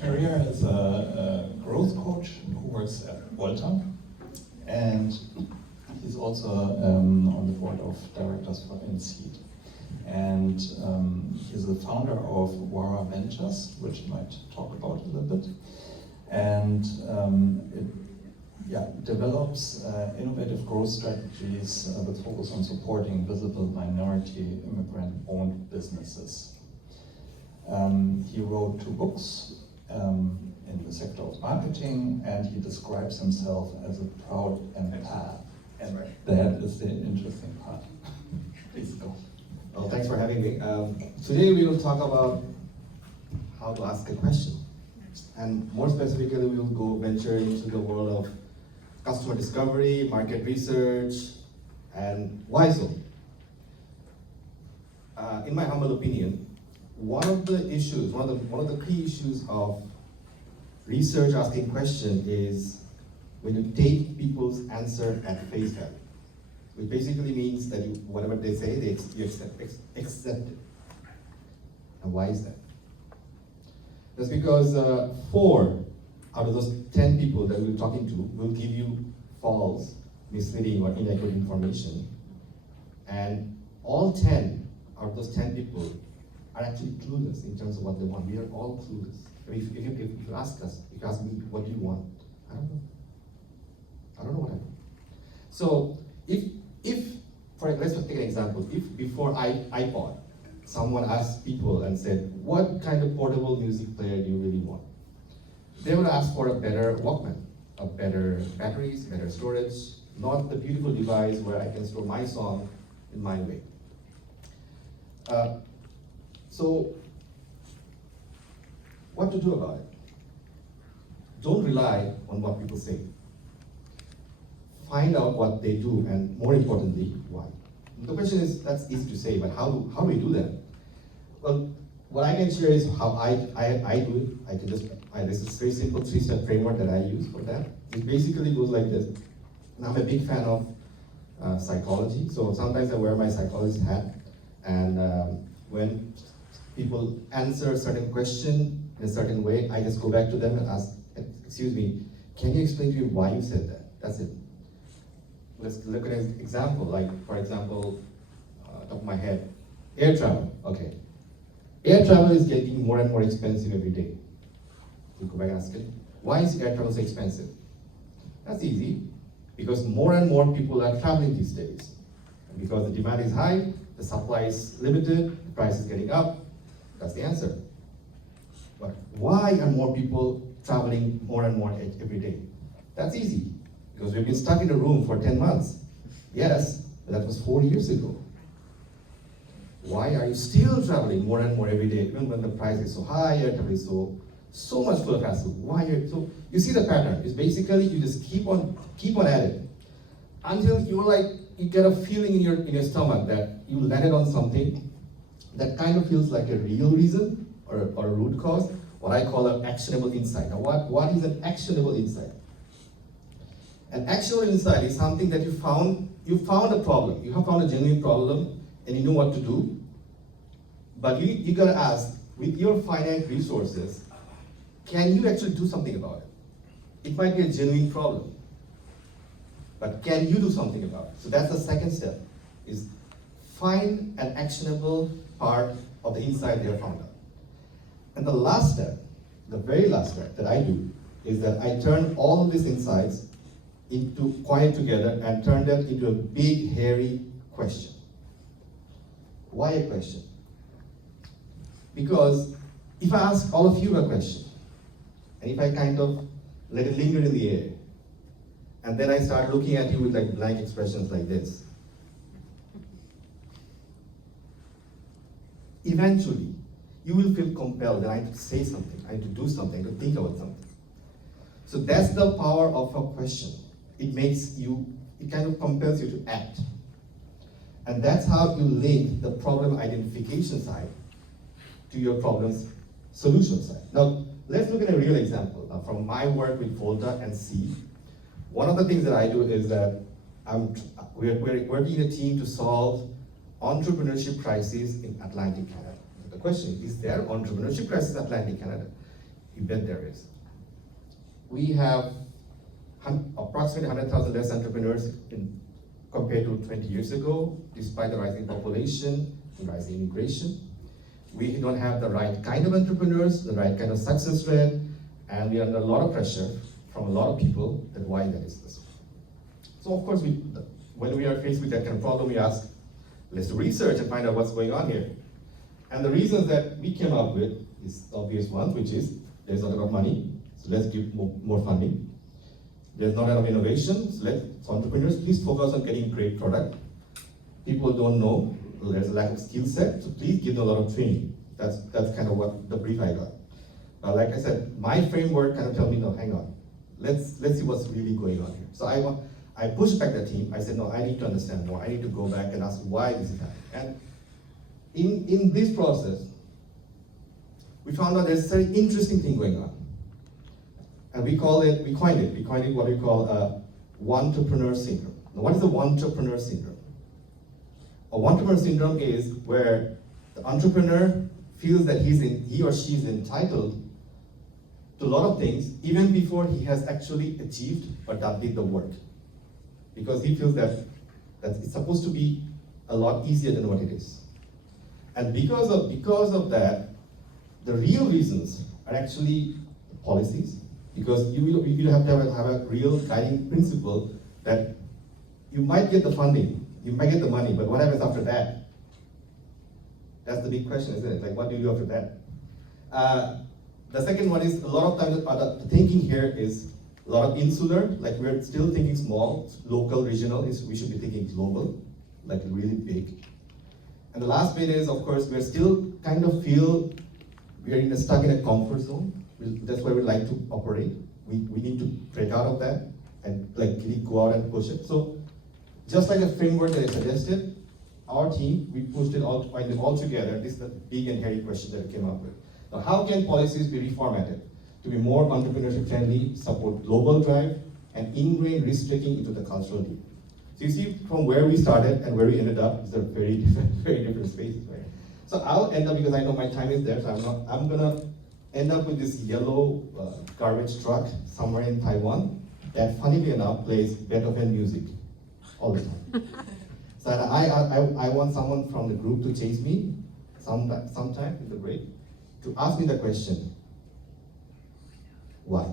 Shahriar is a growth coach who works at Volta, and he's also on the board of directors for InSeed. And he's the founder of Wara Ventures, which I might talk about a little bit. And it develops innovative growth strategies with focus on supporting visible minority immigrant-owned businesses. He wrote 2 books in the sector of marketing, and he describes himself as a proud empath. And that is the interesting part. Please go. Well, thanks for having me. Today we will talk about how to ask a question. And more specifically, we will go venture into the world of customer discovery, market research, and why so? In my humble opinion, one of the key issues of research asking question is when you take people's answer at face value, which basically means that whatever they say, you accept it. And why is that? That's because 4 out of those 10 people that we're talking to will give you false, misleading, or inaccurate information. And all 10 out of those 10 people are actually clueless in terms of what they want. We are all clueless. I mean, if you ask us, if you ask me, what do you want? I don't know. I don't know what I want. So let's take an example. If before iPod, someone asked people and said, what kind of portable music player do you really want? They would ask for a better Walkman, a better batteries, better storage, not the beautiful device where I can store my song in my way. So, what to do about it? Don't rely on what people say. Find out what they do, and more importantly, why. The question is, that's easy to say, but how do we do that? Well, what I can share is how I do it. This is very simple 3-step framework that I use for that. It basically goes like this. And I'm a big fan of psychology, so sometimes I wear my psychologist hat, and when people answer a certain question in a certain way, I just go back to them and ask, excuse me, can you explain to me why you said that? That's it. Let's look at an example, like for example, top of my head, air travel, okay. Air travel is getting more and more expensive every day. We go back and ask it, why is air travel so expensive? That's easy, because more and more people are traveling these days. And because the demand is high, the supply is limited, the price is getting up. That's the answer. But why are more people traveling more and more every day? That's easy, because we've been stuck in a room for 10 months. Yes, but that was 4 years ago. Why are you still traveling more and more every day, even when the price is so high, air travel is so much full of hassle? Why are so? You see the pattern. It's basically you just keep on at it until you get a feeling in your stomach that you landed on something that kind of feels like a real reason or a root cause. What I call an actionable insight. Now, what is an actionable insight? An actionable insight is something that you found a problem. You have found a genuine problem, and you know what to do. But you gotta ask, with your finite resources, can you actually do something about it? It might be a genuine problem, but can you do something about it? So that's the second step, is find an actionable part of the insight they have found out. And the last step, the very last step that I do, is that I turn all of these insights quiet together and turn them into a big, hairy question. Why a question? Because if I ask all of you a question, and if I kind of let it linger in the air, and then I start looking at you with like blank expressions like this, eventually, you will feel compelled that I need to say something, I need to do something, to think about something. So that's the power of a question. It kind of compels you to act. And that's how you link the problem identification side to your problem's solution side. Now, let's look at a real example. From my work with Volta and C, one of the things that I do is that we're working in a team to solve entrepreneurship crisis in Atlantic Canada. The question is there entrepreneurship crisis in Atlantic Canada? You bet there is. We have approximately 100,000 less entrepreneurs compared to 20 years ago, despite the rising population and rising immigration. We don't have the right kind of entrepreneurs, the right kind of success rate, and we are under a lot of pressure from a lot of people that why that is this. So of course, when we are faced with that kind of problem, we ask, let's do research and find out what's going on here. And the reasons that we came up with is the obvious one, which is there's not enough money, so let's give more funding. There's not enough innovation, so entrepreneurs, please focus on getting great product. People don't know, there's a lack of skill set, so please give them a lot of training. That's kind of what the brief I got. But like I said, my framework kind of tell me, no, hang on, let's see what's really going on here. So I pushed back the team. I said, no, I need to understand more. I need to go back and ask why this is happening. And in this process, we found out there's a very interesting thing going on. And we coined it what we call a one-entrepreneur syndrome. Now, what is a one-entrepreneur syndrome? A one-entrepreneur syndrome is where the entrepreneur feels that he or she is entitled to a lot of things even before he has actually achieved or did the work. Because he feels that it's supposed to be a lot easier than what it is. And because of that, the real reasons are actually policies. Because you will have to have a real guiding principle that you might get the funding, you might get the money, but what happens after that? That's the big question, isn't it? Like, what do you do after that? The second one is a lot of times the thinking here is a lot of insular, like we're still thinking small, local, regional, we should be thinking global, like really big. And the last bit is, of course, we're still kind of feel we're stuck in a comfort zone. That's where we like to operate. We need to break out of that and like really go out and push it. So just like the framework that I suggested, our team, we pushed it all together. This is the big and hairy question that we came up with. Now, how can policies be reformatted to be more entrepreneurship friendly, support global drive, and ingrain risk-taking into the cultural deep? So you see from where we started and where we ended up is a very different spaces, right? So I'll end up, because I know my time is there, so I'm gonna end up with this yellow garbage truck somewhere in Taiwan that, funnily enough, plays Beethoven music all the time. So I want someone from the group to chase me sometime in the break to ask me the question, why?